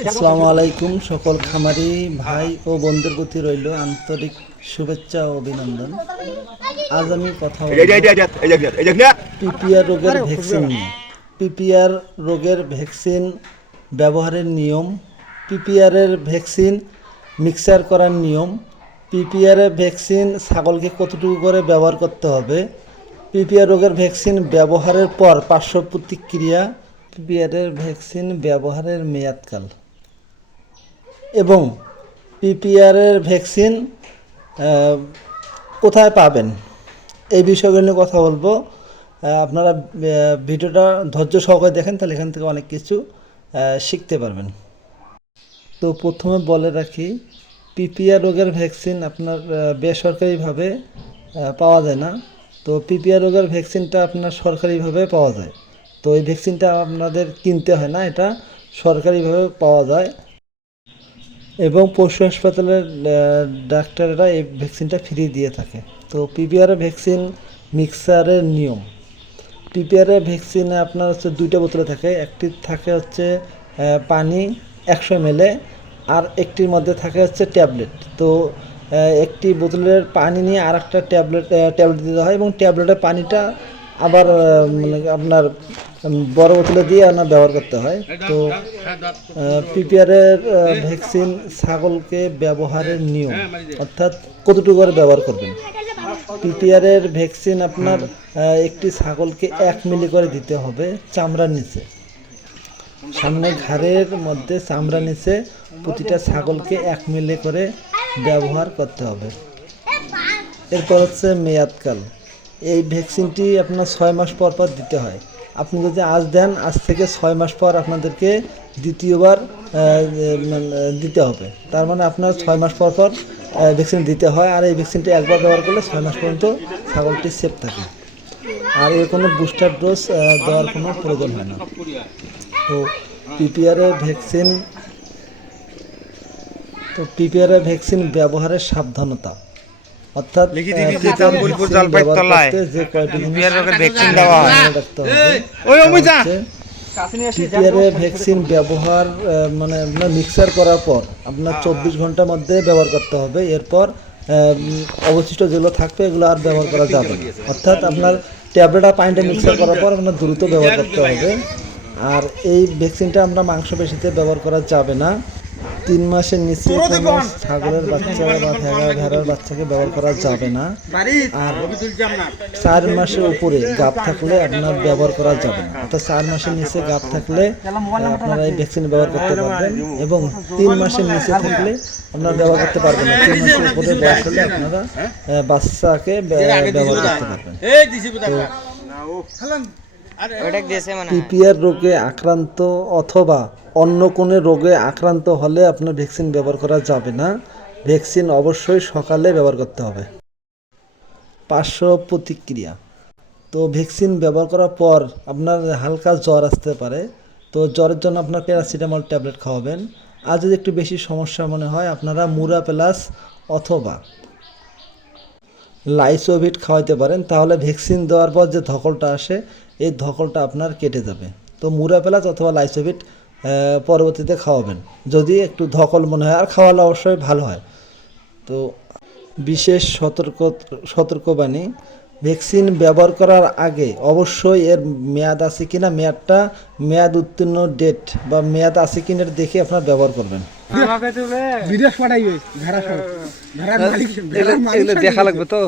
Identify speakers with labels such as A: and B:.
A: আসসালামু আলাইকুম সকল খামারি ভাই ও বন্ধুর প্রতি রইল আন্তরিক শুভেচ্ছা ও অভিনন্দন। আজ আমি কথা? পিপিআর রোগের ভ্যাকসিন পিপিআর রোগের ভ্যাকসিন ব্যবহারের নিয়ম পিপিআরের ভ্যাকসিন মিক্সার করার নিয়ম পিপিআরের ভ্যাকসিন ছাগলকে কতটুকু করে ব্যবহার করতে হবে পিপিআর রোগের ভ্যাকসিন ব্যবহারের পর পার্শ্ব প্রতিক্রিয়া পিপিআরের ভ্যাকসিন ব্যবহারের মেয়াদকাল। এবং পিপিআরের ভ্যাকসিন কোথায় পাবেন? এই বিষয়গুলো নিয়ে কথা বলব। আপনারা ভিডিওটা ধৈর্য সহকারে দেখেন, তাহলে এখান থেকে অনেক কিছু শিখতে পারবেন। তো প্রথমে বলে রাখি, পিপিআর রোগের ভ্যাকসিন আপনার বেসরকারিভাবে পাওয়া যায় না। তো পিপিআর রোগের ভ্যাকসিনটা আপনার সরকারিভাবে পাওয়া যায়। তো এই ভ্যাকসিনটা আপনাদের কিনতে হয় না, এটা সরকারিভাবে পাওয়া যায়। এবং পশু হাসপাতালের ডাক্তাররা এই ভ্যাকসিনটা ফ্রি দিয়ে থাকে। তো পিপিআর ভ্যাকসিন মিক্সারের নিয়ম। পিপিআরের ভ্যাকসিনে আপনার হচ্ছে দুইটা বোতলে থাকে। একটি থাকে হচ্ছে পানি একশো এমএলে আর একটির মধ্যে থাকে হচ্ছে ট্যাবলেট। তো একটি বোতলের পানি নিয়ে আর একটা ট্যাবলেট ট্যাবলেট দিতে হয় এবং ট্যাবলেটের পানিটা আবার মানে আপনার বড় বোতলে দিয়ে আপনার ব্যবহার করতে হয়। তো পিপিআরের ভ্যাকসিন ছাগলকে ব্যবহারের নিয়ম, অর্থাৎ কতটুকু করে ব্যবহার করবেন? পিপিআরের ভ্যাকসিন আপনার একটি ছাগলকে এক মিলি করে দিতে হবে চামড়ার নিচে। সামনে ঘাড়ের মধ্যে চামড়া নিচে প্রতিটা ছাগলকে এক মিলি করে ব্যবহার করতে হবে। এরপর হচ্ছে মেয়াদকাল। এই ভ্যাকসিনটি আপনার ছয় মাস পর পর দিতে হয়। আপনি যদি আজ দেন আজ থেকে ছয় মাস পর আপনাদেরকে দ্বিতীয়বার মানে, দিতে হবে। তার মানে আপনার ছয় মাস পর পর ভ্যাকসিন দিতে হয় আর এই ভ্যাকসিনটি একবার ব্যবহার করলে ছয় মাস পর্যন্ত ছাগলটি সেফ থাকে। আর এর কোনো বুস্টার ডোজ দেওয়ার কোনো প্রয়োজন হয় না। তো পিপিআরের ভ্যাকসিন তো পিপিআরের ভ্যাকসিন ব্যবহারের সাবধানতা। অর্থাৎ
B: বুলবুল
A: ভ্যাকসিন ব্যবহার
B: হয়।
A: মনে মানে আপনার মিক্সার করার পর আপনার চব্বিশ ঘণ্টার মধ্যে ব্যবহার করতে হবে। এরপর অবশিষ্ট যেগুলো থাকবে এগুলো আর ব্যবহার করা যাবে না। অর্থাৎ আপনার ট্যাবলেট আর পানিটা মিক্সার করার পর আপনার দ্রুত ব্যবহার করতে হবে। আর এই ভ্যাকসিনটা আমরা মাংস পেশিতে ব্যবহার করা যাবে না। তিন মাসের নিচে কোনো ছাগলের বাচ্চা বা ভেড়া ভেড়ার বাচ্চাকে ব্যবহার করা যাবে না। আর চার মাসের উপরে গাপ থাকলে আপনার ব্যবহার করা যাবে না। অর্থাৎ চার মাসের নিচে গাপ থাকলে আপনারা এই ভ্যাকসিন ব্যবহার করতে পারবেন এবং তিন মাসের নিচে থাকলে আপনারা ব্যবহার করতে পারবেন না। তিন মাসের উপরে বয়স হলে আপনারা বাচ্চাকে ব্যবহার করতে পারবেন। পিপিআর রোগে আক্রান্ত অথবা অন্য কোনো রোগে আক্রান্ত হলে আপনার ভ্যাকসিন ব্যবহার করা যাবে না। ভ্যাকসিন অবশ্যই সকালে ব্যবহার করতে হবে। পার্শ্ব প্রতিক্রিয়া। তো ভ্যাকসিন ব্যবহার করার পর আপনার হালকা জ্বর আসতে পারে। তো জ্বরের জন্য আপনার প্যারাসিটামল ট্যাবলেট খাওয়াবেন। আর যদি একটু বেশি সমস্যা মনে হয় আপনারা মুরা প্লাস অথবা লাইসোভিট খাওয়াইতে পারেন, তাহলে ভ্যাকসিন দেওয়ার পর যে ধকলটা আসে, এই ধকলটা আপনার কেটে যাবে। তো মুরা প্লাস অথবা লাইসোভিট পরবর্তীতে খাওয়াবেন। যদি একটু ধকল মনে হয়, আর খাওয়ালে অবশ্যই ভালো হয়। তো বিশেষ সতর্ক, সতর্কবাণী ভ্যাকসিন ব্যবহার করার আগে অবশ্যই এর মেয়াদ আছে কি না মেয়াদটা মেয়াদ উত্তীর্ণ ডেট বা মেয়াদ আছে কি না দেখে আপনার ব্যবহার করবেন।
B: মালিক
C: দেখা লাগবে তো।